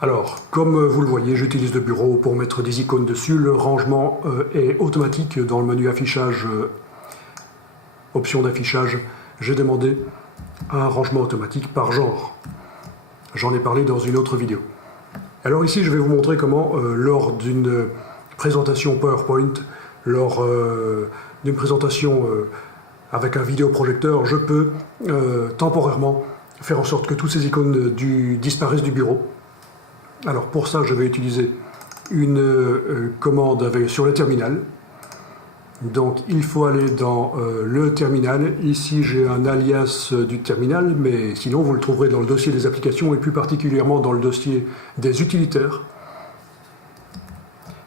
Alors, comme vous le voyez, j'utilise le bureau pour mettre des icônes dessus. Le rangement est automatique dans le menu affichage, option d'affichage. J'ai demandé un rangement automatique par genre. J'en ai parlé dans une autre vidéo. Alors ici, je vais vous montrer comment, lors d'une présentation PowerPoint, lors d'une présentation avec un vidéoprojecteur, je peux temporairement faire en sorte que toutes ces icônes disparaissent du bureau. Alors pour ça, je vais utiliser une commande sur le terminal. Donc il faut aller dans le terminal. Ici j'ai un alias du terminal, mais sinon vous le trouverez dans le dossier des applications et plus particulièrement dans le dossier des utilitaires.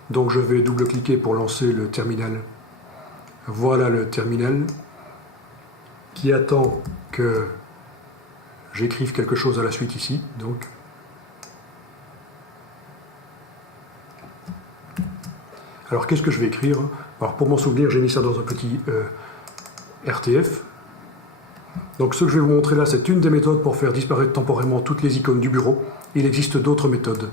Donc je vais double-cliquer pour lancer le terminal. Voilà le terminal qui attend que j'écrive quelque chose à la suite ici. Donc alors qu'est-ce que je vais écrire? Alors pour m'en souvenir, j'ai mis ça dans un petit RTF. Donc ce que je vais vous montrer là, c'est une des méthodes pour faire disparaître temporairement toutes les icônes du bureau. Il existe d'autres méthodes.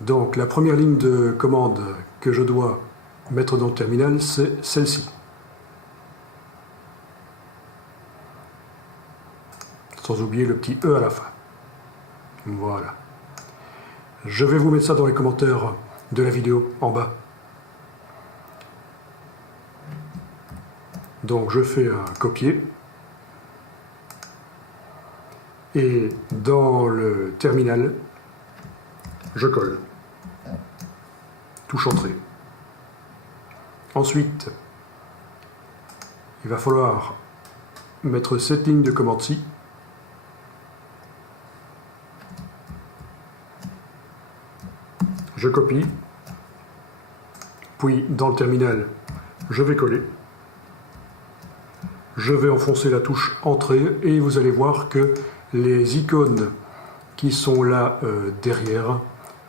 Donc la première ligne de commande que je dois mettre dans le terminal, c'est celle-ci. Sans oublier le petit E à la fin. Voilà. Je vais vous mettre ça dans les commentaires de la vidéo en bas. Donc je fais un copier. Et dans le terminal, je colle. Touche entrée. Ensuite, il va falloir mettre cette ligne de commande-ci. Je copie, puis dans le terminal, je vais coller. Je vais enfoncer la touche Entrée et vous allez voir que les icônes qui sont là derrière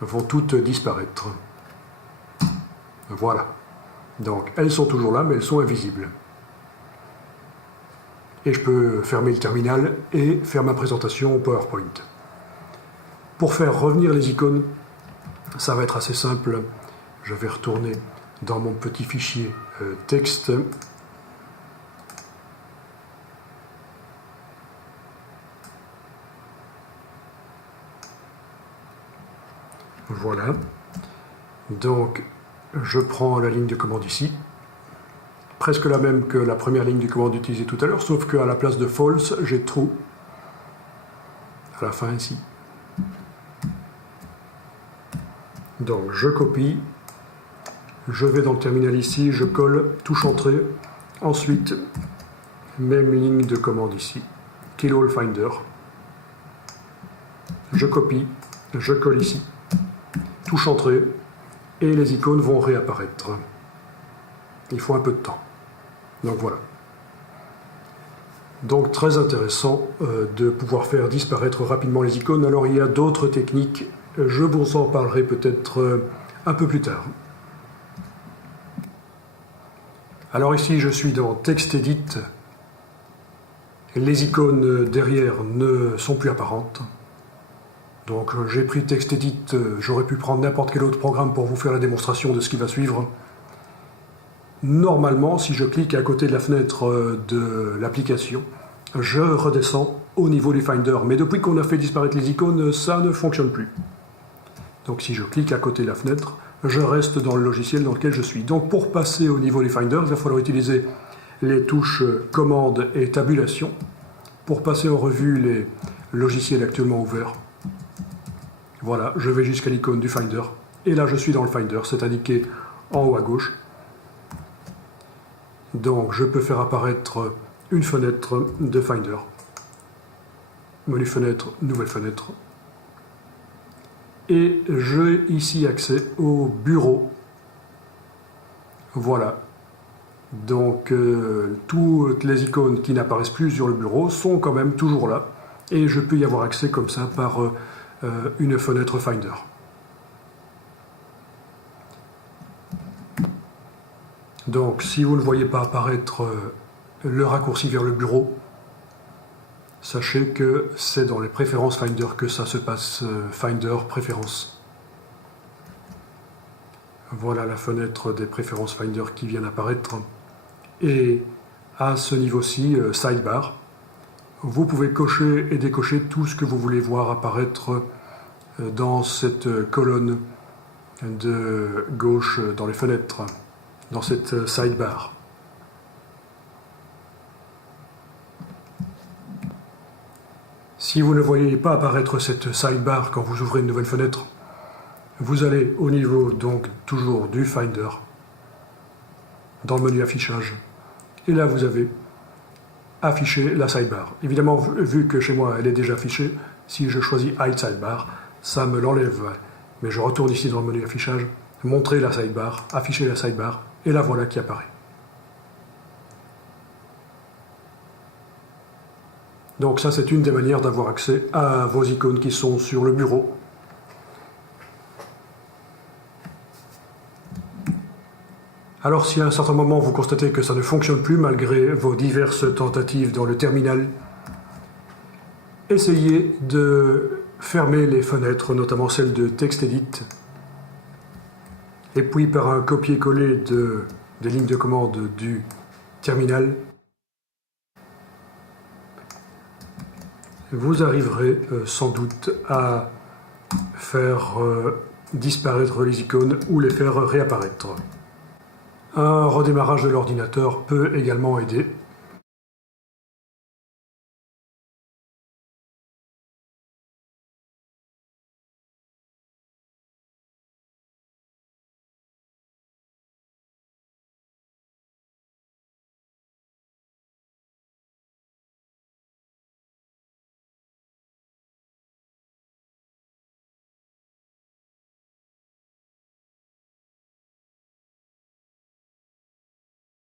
vont toutes disparaître. Voilà. Donc elles sont toujours là, mais elles sont invisibles. Et je peux fermer le terminal et faire ma présentation PowerPoint. Pour faire revenir les icônes, ça va être assez simple. Je vais retourner dans mon petit fichier texte. Voilà. Donc, je prends la ligne de commande ici. Presque la même que la première ligne de commande utilisée tout à l'heure, sauf qu'à la place de false, j'ai true. À la fin ici. Donc je copie, je vais dans le terminal ici, je colle, touche entrée, ensuite même ligne de commande ici, Kill All Finder, je copie, je colle ici, touche entrée, et les icônes vont réapparaître. Il faut un peu de temps. Donc voilà. Donc très intéressant de pouvoir faire disparaître rapidement les icônes. Alors il y a d'autres techniques. Je vous en parlerai peut-être un peu plus tard. Alors ici, je suis dans TextEdit. Les icônes derrière ne sont plus apparentes. Donc j'ai pris TextEdit, j'aurais pu prendre n'importe quel autre programme pour vous faire la démonstration de ce qui va suivre. Normalement, si je clique à côté de la fenêtre de l'application, je redescends au niveau du Finder. Mais depuis qu'on a fait disparaître les icônes, ça ne fonctionne plus. Donc si je clique à côté de la fenêtre, je reste dans le logiciel dans lequel je suis. Donc pour passer au niveau des Finder, il va falloir utiliser les touches commande et tabulation pour passer en revue les logiciels actuellement ouverts. Voilà, je vais jusqu'à l'icône du Finder. Et là, je suis dans le Finder, c'est indiqué en haut à gauche. Donc je peux faire apparaître une fenêtre de Finder. Menu fenêtre, nouvelle fenêtre. Et j'ai ici accès au bureau. Voilà. Donc toutes les icônes qui n'apparaissent plus sur le bureau sont quand même toujours là. Et je peux y avoir accès comme ça par une fenêtre Finder. Donc si vous ne voyez pas apparaître le raccourci vers le bureau, sachez que c'est dans les préférences Finder que ça se passe, Finder préférences. Voilà la fenêtre des préférences Finder qui vient d'apparaître. Et à ce niveau-ci, Sidebar, vous pouvez cocher et décocher tout ce que vous voulez voir apparaître dans cette colonne de gauche dans les fenêtres, dans cette Sidebar. Si vous ne voyez pas apparaître cette Sidebar quand vous ouvrez une nouvelle fenêtre, vous allez au niveau donc toujours du Finder, dans le menu affichage, et là vous avez affiché la Sidebar. Évidemment, vu que chez moi elle est déjà affichée, si je choisis Hide Sidebar, ça me l'enlève. Mais je retourne ici dans le menu affichage, montrer la Sidebar, afficher la Sidebar, et la voilà qui apparaît. Donc ça, c'est une des manières d'avoir accès à vos icônes qui sont sur le bureau. Alors si à un certain moment vous constatez que ça ne fonctionne plus malgré vos diverses tentatives dans le terminal, essayez de fermer les fenêtres, notamment celle de TextEdit, et puis par un copier-coller des lignes de commande du terminal, vous arriverez sans doute à faire disparaître les icônes ou les faire réapparaître. Un redémarrage de l'ordinateur peut également aider.